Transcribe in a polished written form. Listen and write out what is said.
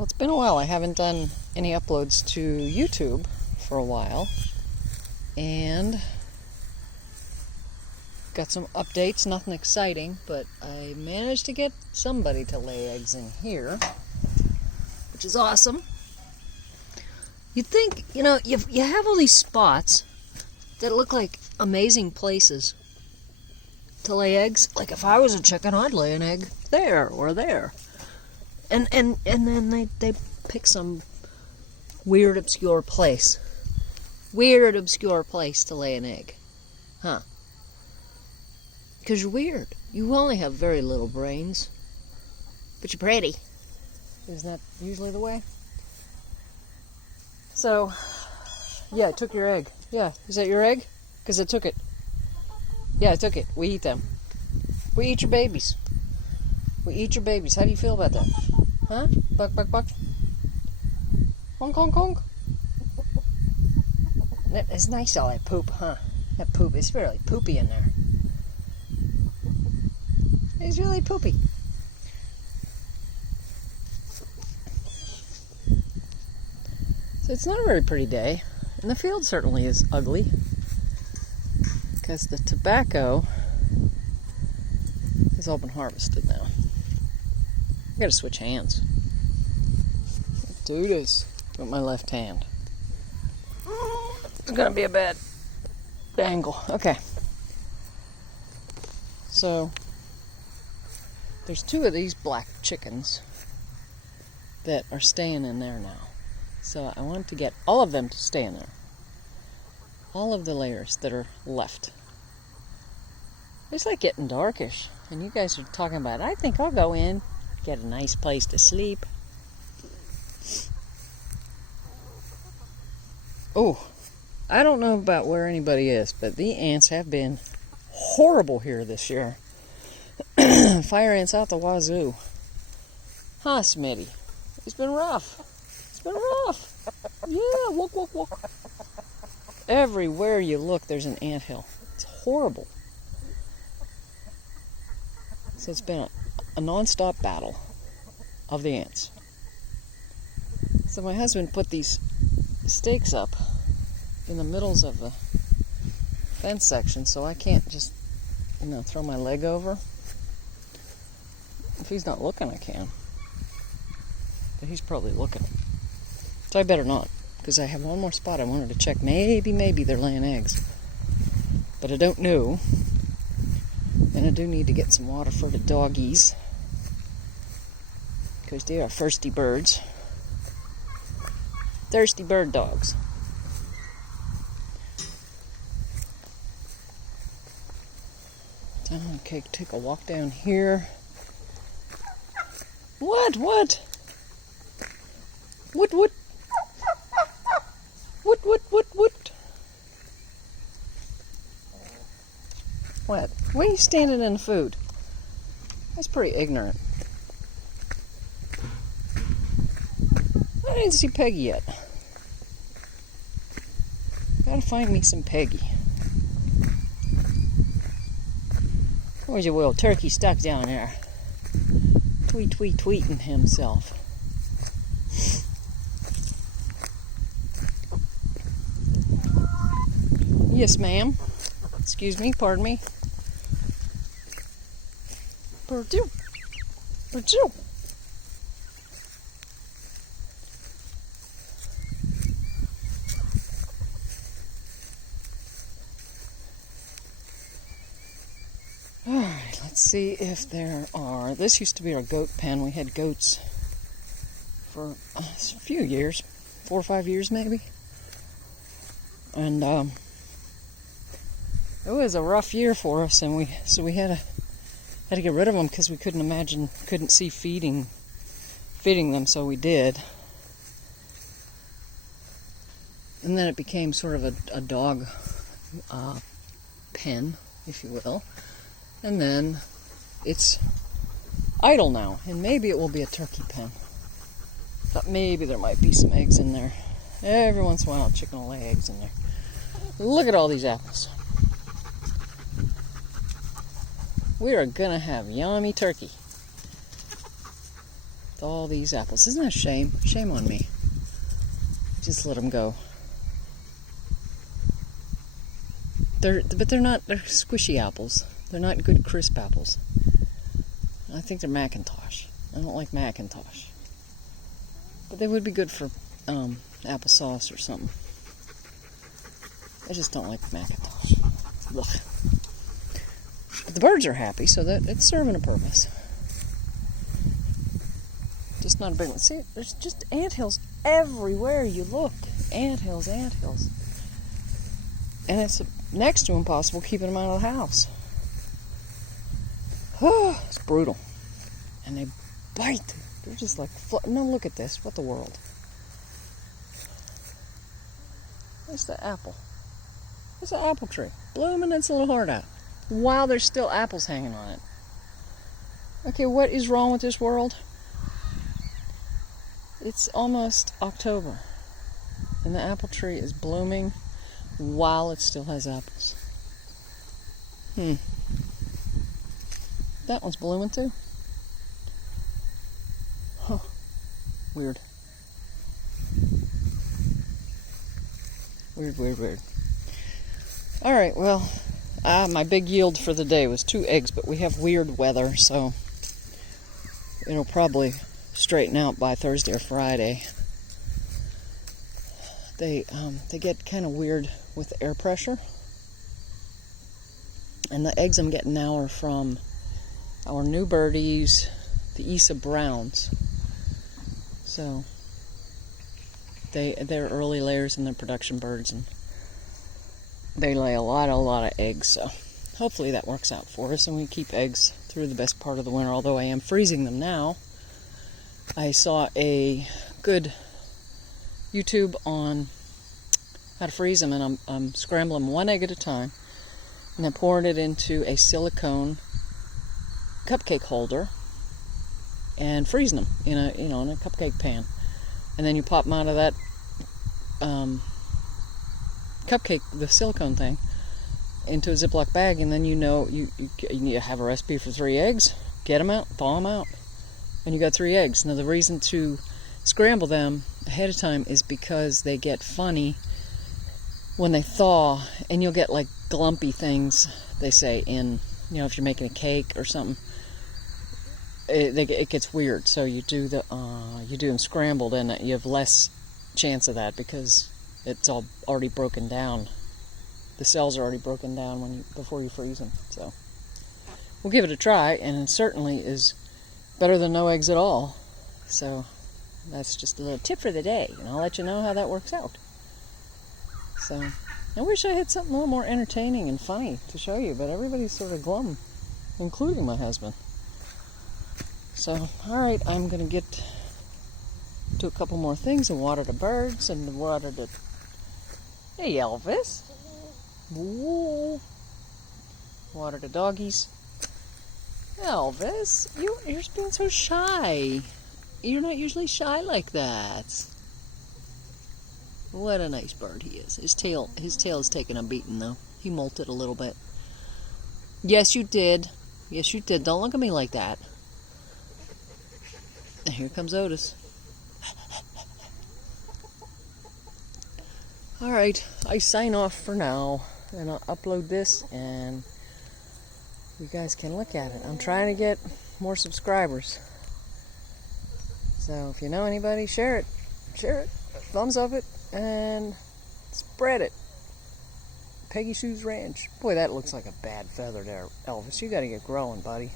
Well, it's been a while. I haven't done any uploads to YouTube for a while. And got some updates, nothing exciting, but I managed to get somebody to lay eggs in here, which is awesome. You'd think, you have all these spots that look like amazing places to lay eggs. Like if I was a chicken, I'd lay an egg there or there. And then they pick some weird, obscure place. Weird, obscure place to lay an egg. Huh. Because you're weird. You only have very little brains. But you're pretty. Isn't that usually the way? So, yeah, I took your egg. Yeah, is that your egg? Because I took it. Yeah, I took it. We eat them. We eat your babies. We eat your babies. How do you feel about that? Huh? Buck, buck, buck. Honk, honk, honk. It's nice all that poop, huh? That poop is really poopy in there. It's really poopy. So it's not a very pretty day. And the field certainly is ugly. Because the tobacco has all been harvested now. I gotta switch hands. Do this with my left hand. It's gonna be a bad angle. Okay. So there's 2 of these black chickens that are staying in there now. So I want to get all of them to stay in there. All of the layers that are left. It's like getting darkish. And you guys are talking about, I think I'll go in, get a nice place to sleep. Oh, I don't know about where anybody is, but the ants have been horrible here this year. Fire ants out the wazoo. Huh, Smitty? It's been rough. It's been rough. Yeah, walk, walk, walk. Everywhere you look, there's an anthill. It's horrible. So it's been a non-stop battle of the ants. So my husband put these stakes up in the middles of the fence section so I can't just, throw my leg over. If he's not looking, I can. But he's probably looking. So I better not, because I have one more spot I wanted to check. Maybe they're laying eggs. But I don't know. And I do need to get some water for the doggies, because they are thirsty birds. Thirsty bird dogs. Okay, take a walk down here. What? What? What? What? Why are you standing in the food? That's pretty ignorant. I didn't see Peggy yet. Gotta find me some Peggy. Where's your little turkey stuck down there? Tweeting himself. Yes, ma'am. Excuse me, pardon me. Purdue. Alright, let's see if there are... This used to be our goat pen. We had goats for a few years. 4 or 5 years, maybe. And, it was a rough year for us, and we had to get rid of them because we couldn't see feeding them, so we did. And then it became sort of a dog pen, if you will. And then it's idle now, and maybe it will be a turkey pen. Thought maybe there might be some eggs in there. Every once in a while, a chicken will lay eggs in there. Look at all these apples. We are gonna have yummy turkey. with all these apples. Isn't that a shame? Shame on me. Just let them go. They're squishy apples. They're not good crisp apples. I think they're Macintosh. I don't like Macintosh. But they would be good for applesauce or something. I just don't like Macintosh. Ugh. But the birds are happy, so that it's serving a purpose. Just not a big one. See, there's just anthills everywhere you look. Anthills, anthills. And it's next to impossible keeping them out of the house. Oh, it's brutal. And they bite. They're just like, no, look at this. What the world? There's the apple. There's the apple tree. Blooming its little heart out. While there's still apples hanging on it. Okay, what is wrong with this world? It's almost October. And the apple tree is blooming while it still has apples. That one's blooming too. Huh. Weird. Weird. Alright, well, my big yield for the day was 2 eggs, but we have weird weather, so it'll probably straighten out by Thursday or Friday. They get kind of weird with the air pressure. And the eggs I'm getting now are from our new birdies, the Isa Browns. So they're early layers and they're production birds, and they lay a lot of eggs. So hopefully that works out for us, and we keep eggs through the best part of the winter. Although I am freezing them now. I saw a good YouTube on how to freeze them, and I'm scrambling 1 egg at a time, and then pouring it into a silicone cupcake holder and freezing them in a cupcake pan, and then you pop them out of that cupcake, the silicone thing, into a Ziploc bag, and then you have a recipe for 3 eggs. Get them out, thaw them out, and you got 3 eggs. Now the reason to scramble them ahead of time is because they get funny when they thaw, and you'll get like glumpy things, they say, in, if you're making a cake or something. It gets weird, so you do them scrambled, and you have less chance of that because it's all already broken down. The cells are already broken down before you freeze them. So we'll give it a try, and it certainly is better than no eggs at all. So that's just a little tip for the day, and I'll let you know how that works out. So I wish I had something a little more entertaining and funny to show you, but everybody's sort of glum, including my husband. So, alright, I'm going to get to a couple more things and water the birds and water the... Hey, Elvis. Whoa. Water the doggies. Elvis, you're being so shy. You're not usually shy like that. What a nice bird he is. His tail is taking a beating, though. He molted a little bit. Yes, you did. Yes, you did. Don't look at me like that. And here comes Otis. Alright, I sign off for now, and I'll upload this, and you guys can look at it. I'm trying to get more subscribers. So if you know anybody, share it, thumbs up it, and spread it. Peggy Sue's Ranch. Boy, that looks like a bad feather there, Elvis. You gotta get growing, buddy.